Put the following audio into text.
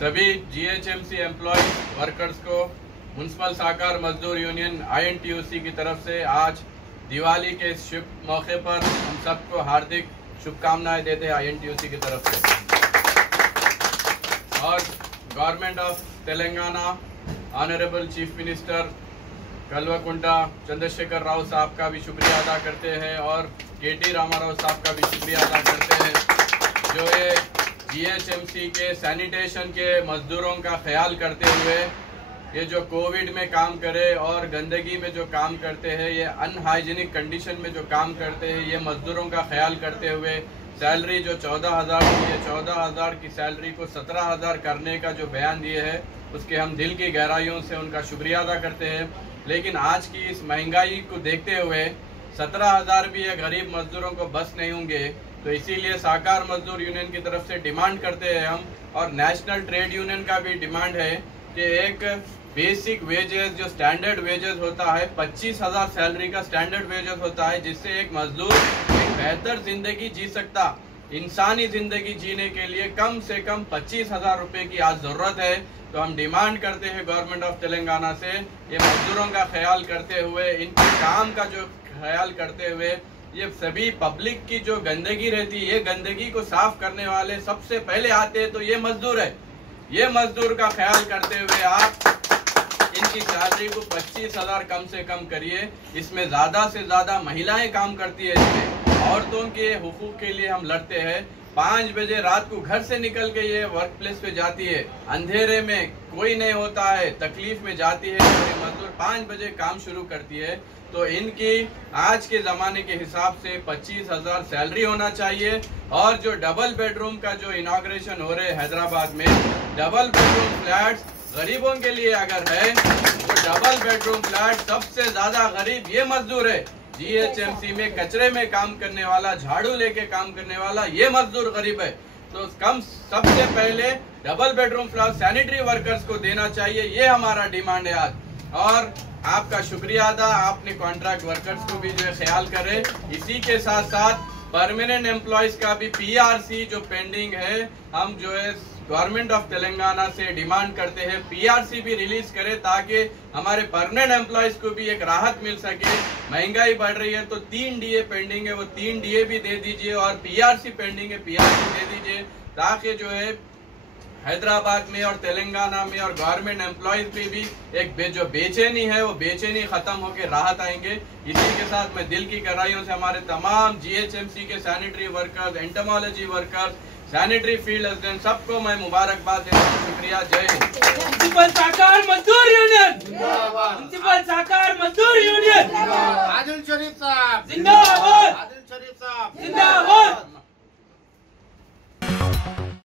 सभी GHMC employ workers को municipal सहकार मजदूर यूनियन INTUC की तरफ से आज दिवाली के शुभ मौके पर हम सबको हार्दिक शुभकामनाएं देते हैं INTUC की तरफ से। और government of Telangana honourable chief minister Kalvakuntla Chandrashekar Rao साहब का भी शुक्रिया अदा करते हैं और KT रामाराव साहब का भी शुक्रिया अदा करते हैं जो ये GHMC के सैनिटेशन के मजदूरों का ख्याल करते हुए ये जो कोविड में काम करे और गंदगी में जो काम करते हैं, ये अनहाइजीनिक कंडीशन में जो काम करते हैं, ये मजदूरों का ख्याल करते हुए सैलरी जो 14,000 की है, 14,000 की सैलरी को 17,000 करने का जो बयान दिए है उसके हम दिल की गहराइयों से उनका शुक्रिया अदा करते हैं। लेकिन आज की इस महंगाई को देखते हुए 17,000 भी ये गरीब मजदूरों को बस नहीं होंगे, तो इसीलिए सहकार मजदूर यूनियन की तरफ से डिमांड करते हैं हम, और नेशनल ट्रेड यूनियन का भी डिमांड है कि एक बेसिक वेजेस जो स्टैंडर्ड वेजेस होता है 25,000 सैलरी का स्टैंडर्ड वेजेस होता है, जिससे एक मजदूर एक बेहतर जिंदगी जी सकता। इंसानी जिंदगी जीने के लिए कम से कम 25,000 रुपए की आज जरूरत है। तो हम डिमांड करते हैं गवर्नमेंट ऑफ तेलंगाना से, ये मजदूरों का ख्याल करते हुए, इनके काम का जो ख्याल करते हुए, ये सभी पब्लिक की जो गंदगी रहती है, ये गंदगी को साफ करने वाले सबसे पहले आते हैं तो ये मजदूर है। ये मजदूर का ख्याल करते हुए आप इनकी सैलरी को 25,000 कम से कम करिए। इसमें ज्यादा से ज्यादा महिलाएं काम करती है, इसमें औरतों के हुकूक के लिए हम लड़ते हैं। 5 बजे रात को घर से निकल के ये वर्क प्लेस पे जाती है, अंधेरे में कोई नहीं होता है, तकलीफ में जाती है, तो ये मजदूर 5 बजे काम शुरू करती है। तो इनकी आज के जमाने के हिसाब से 25,000 सैलरी होना चाहिए। और जो डबल बेडरूम का जो इनॉग्रेशन हो रहे हैं हैदराबाद में, डबल बेडरूम फ्लैट्स गरीबों के लिए अगर है तो डबल बेडरूम फ्लैट सबसे ज्यादा गरीब ये मजदूर है। GHMC में कचरे में काम करने वाला, झाड़ू लेके काम करने वाला ये मजदूर गरीब है। तो सबसे पहले double bedroom flat sanitary workers को देना चाहिए, ये हमारा डिमांड है आज। और आपका शुक्रिया अदा, आपने कॉन्ट्रैक्ट वर्कर्स को भी जो है ख्याल करे। इसी के साथ साथ परमानेंट एम्प्लॉयज का भी PRC जो पेंडिंग है, हम जो है गवर्नमेंट ऑफ तेलंगाना से डिमांड करते हैं PRC भी रिलीज करे, ताकि हमारे परमानेंट एम्प्लॉयज को भी एक राहत मिल सके। महंगाई बढ़ रही है तो 3 DA पेंडिंग है, वो 3 DA भी दे दीजिए, और PRC पेंडिंग है, PRC दे दीजिए, ताकि जो है हैदराबाद में और तेलंगाना में और गवर्नमेंट एम्प्लॉयज पे भी एक जो बेचैनी है वो बेचैनी खत्म होकर राहत आएंगे। इसी के साथ मैं दिल की गहराइयों से हमारे तमाम GHMC के sanitary workers, entomology workers, sanitary field assistant सबको मैं मुबारकबाद देता हूँ। शुक्रिया, जय हिंद। म्युनिसिपल सहकार मजदूर यूनियन, म्युनिसिपल सहकार